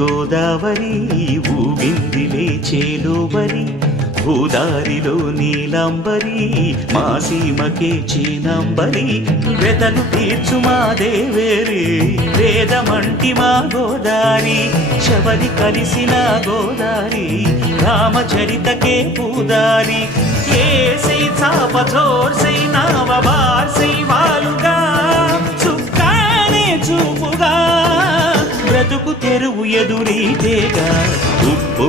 గోదావరి ఊగిందిలే చేలోబరి భూదారిలో నీలాంబరి మా సీమకే చీనాంబరి వెతలు తీర్చు మా దేవేరి వేదమంటి మా గోదారి శబరి కలిసిన గోదారి రామచరితకే పూదారి ఏసై చాప చోర్సై నావ బార్సై వాలుగా చుక్కానే చూపుగా బ్రతుకు తెరువు ఎదురీతేగా ఉప్పు